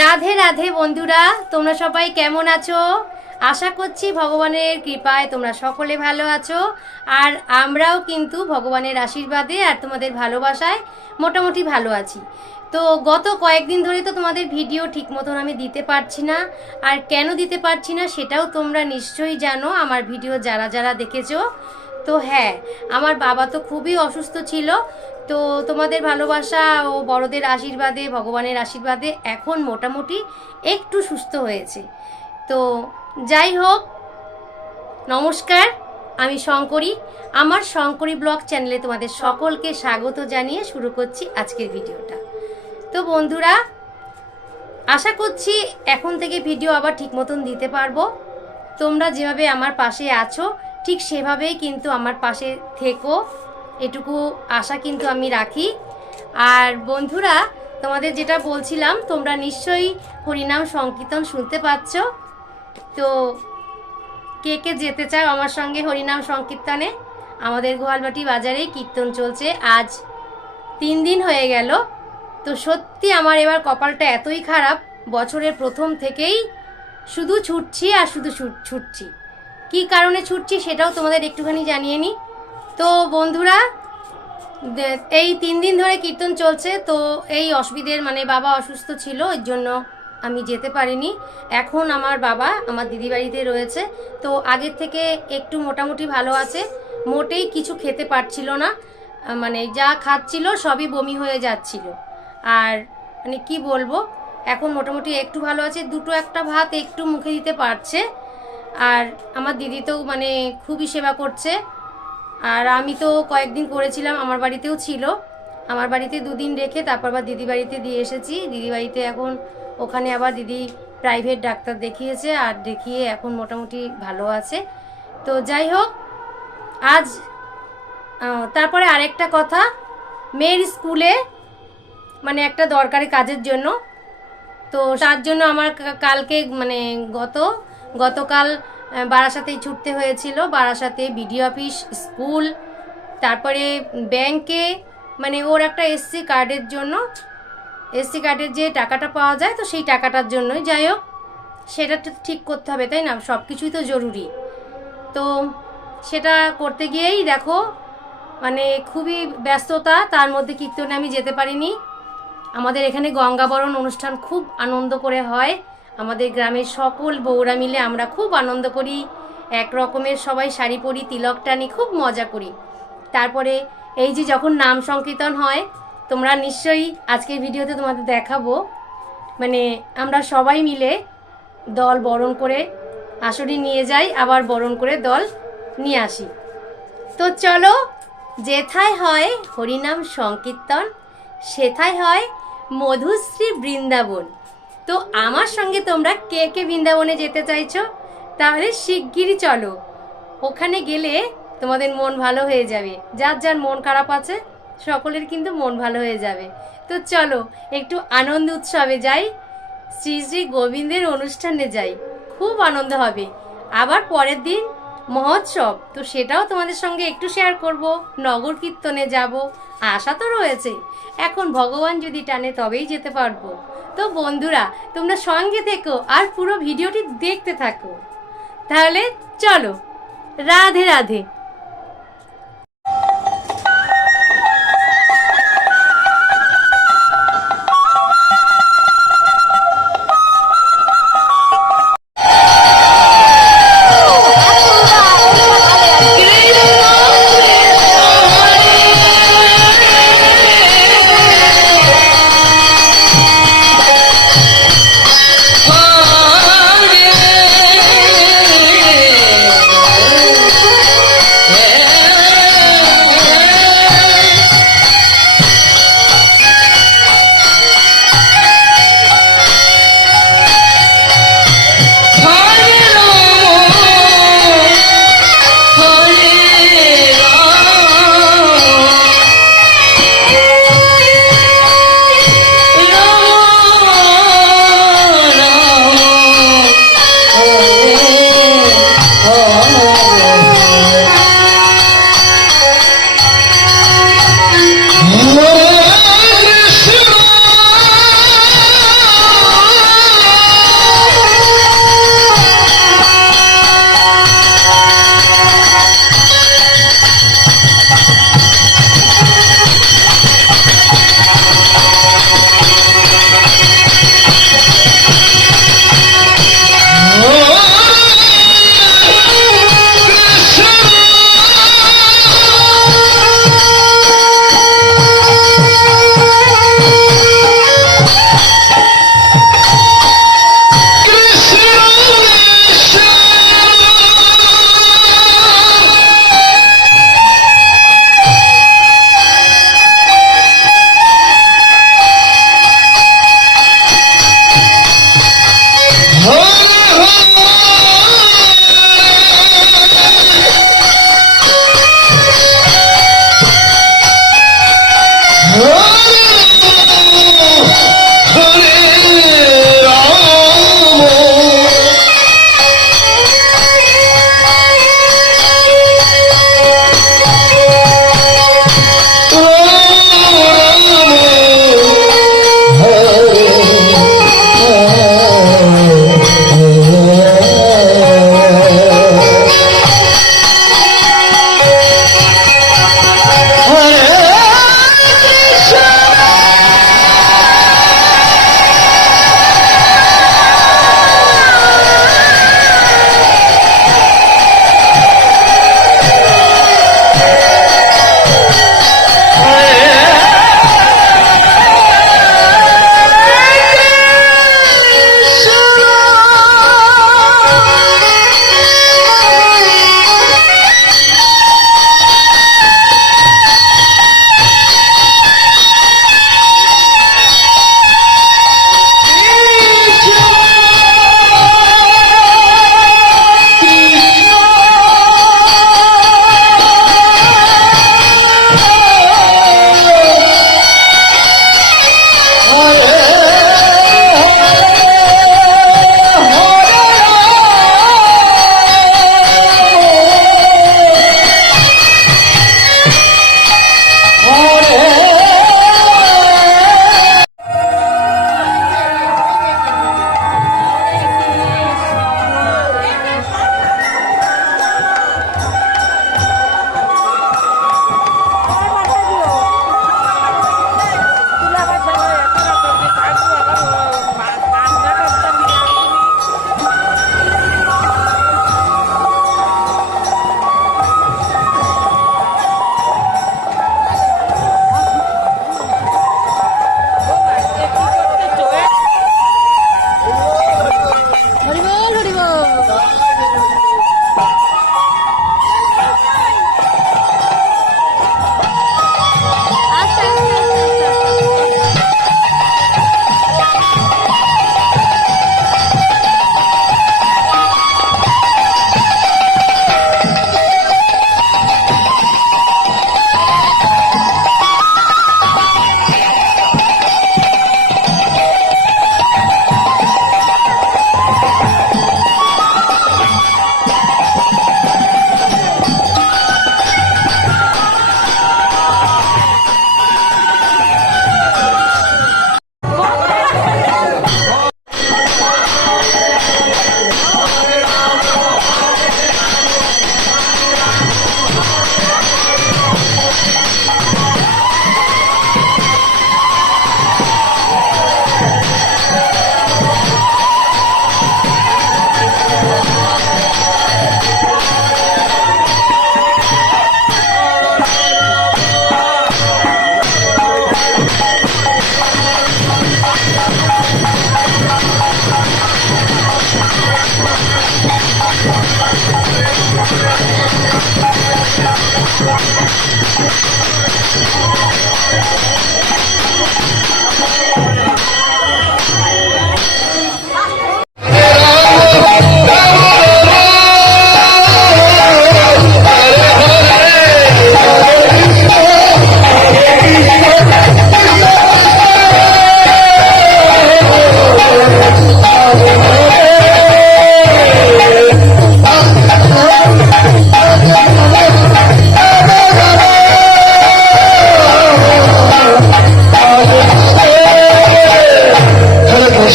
রাধে রাধে বন্ধুরা, তোমরা সবাই কেমন আছো? আশা করছি ভগবানের কৃপায় তোমরা সকলে ভালো আছো। আর আমরাও কিন্তু ভগবানের আশীর্বাদে আর তোমাদের ভালোবাসায় মোটামুটি ভালো আছি। তো গত কয়েকদিন ধরে তো তোমাদের ভিডিও ঠিক মতন আমি দিতে পারছি না। আর কেন দিতে পারছি না সেটাও তোমরা নিশ্চয়ই জানো, আমার ভিডিও যারা যারা দেখেছ। তো হ্যাঁ আমার বাবা তো খুবই অসুস্থ ছিল। তো তোমাদের ভালোবাসা ও বড়দের আশীর্বাদে, ভগবানের আশীর্বাদে এখন মোটামুটি একটু সুস্থ হয়েছে। তো যাই হোক, নমস্কার, আমি শঙ্করী। আমার শঙ্করী ব্লগ চ্যানেলে তোমাদের সকলকে স্বাগত জানিয়ে শুরু করছি আজকের ভিডিওটা। তো বন্ধুরা, আশা করছি এখন থেকে ভিডিও আবার ঠিক মতন দিতে পারব। তোমরা যেভাবে আমার পাশে আছো, ঠিক সেভাবেই কিন্তু আমার পাশে থেকো। এটুকু আশা কিন্তু আমি রাখি। আর বন্ধুরা, তোমাদের যেটা বলছিলাম, তোমরা নিশ্চয়ই হরিনাম সংকীর্তন শুনতে পাচ্ছ। তো কে কে যেতে চাও আমার সঙ্গে হরিনাম সংকীর্তনে? আমাদের গোয়ালবাটি বাজারেই কীর্তন চলছে। আজ তিন দিন হয়ে গেল। তো সত্যি আমার এবার কপালটা এতই খারাপ, বছরের প্রথম থেকেই শুধু ছুটছি আর শুধু ছুটছি। কি কারণে ছুটছি সেটাও তোমাদের একটুখানি জানিয়ে নিই। তো বন্ধুরা এই তিন দিন ধরে কীর্তন চলছে, তো এই অসুবিধের মানে বাবা অসুস্থ ছিল, এর জন্য আমি যেতে পারিনি। এখন আমার বাবা আমার দিদি বাড়িতে রয়েছে, তো আগের থেকে একটু মোটামুটি ভালো আছে। মোটেই কিছু খেতে পারছিল না মানে যা খাচ্ছিল সবই বমি হয়ে যাচ্ছিল। আর মানে কি বলব, এখন মোটামুটি একটু ভালো আছে, দুটো একটা ভাত একটু মুখে দিতে পারছে। আর আমার দিদি তো মানে খুবই সেবা করছে। আর আমি তো কয়েকদিন করেছিলাম, আমার বাড়িতেও ছিল। আমার বাড়িতে দুদিন রেখে তারপর আবার দিদি বাড়িতে দিয়ে এসেছি। দিদি বাড়িতে এখন ওখানে আবার দিদি প্রাইভেট ডাক্তার দেখিয়েছে আর দেখিয়ে এখন মোটামুটি ভালো আছে। তো যাই হোক, আজ তারপরে আরেকটা কথা, মেয়ের স্কুলে মানে একটা দরকারি কাজের জন্য। তো তার জন্য আমার কালকে মানে গত, গতকাল বারাসাতেই ছুটতে হয়েছিল। বারাসাতে বিডিও অফিস, স্কুল, তারপরে ব্যাংকে মানে ওর একটা এসসি কার্ডের জন্য। এসসি কার্ডের যে টাকাটা পাওয়া যায়, তো সেই টাকাটার জন্যই। যাই হোক, সেটা তো ঠিক করতে হবে, তাই না? সব কিছুই তো জরুরি। তো সেটা করতে গিয়েই দেখো মানে খুবই ব্যস্ততা, তার মধ্যে কীর্তনে আমি যেতে পারিনি। আমাদের এখানে গঙ্গাবরণ অনুষ্ঠান খুব আনন্দ করে হয়। আমাদের গ্রামের সকল বউরা মিলে আমরা খুব আনন্দ করি। এক রকমের সবাই শাড়ি পরি, তিলক টানি, খুব মজা করি। তারপরে এই যে যখন নাম সংকীর্তন হয়, তোমরা নিশ্চয়ই আজকের ভিডিওতে তোমাদের দেখাবো। মানে আমরা সবাই মিলে দল বরণ করে আসরে নিয়ে যাই, আবার বরণ করে দল নিয়ে আসি। তো চলো, যেথায় হয় হরিনাম সংকীর্তন, সেথায় হয় মধুশ্রী বৃন্দাবন। তো আমার সঙ্গে তোমরা কে কে বৃন্দাবনে যেতে চাইছো? তাহলে শিগগিরই চলো। ওখানে গেলে তোমাদের মন ভালো হয়ে যাবে। যার যার মন খারাপ আছে, সকলের কিন্তু মন ভালো হয়ে যাবে। তো চলো, একটু আনন্দ উৎসবে যাই। শ্রী শ্রী গোবিন্দের অনুষ্ঠানে যাই। খুব আনন্দ হবে। আবার পরের দিন মহোৎসব। তো সেটাও তোমাদের সঙ্গে একটু শেয়ার করব। নগর কীর্তনে যাব। আশা তো রয়েছে। এখন ভগবান যদি টানে তবেই যেতে পারব। তো বন্ধুরা, তোমরা সঙ্গে থেকো আর পুরো ভিডিওটি দেখতে থাকো। তাহলে চলো, রাধে রাধে।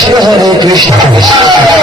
幸せでお送りしたいと思ます。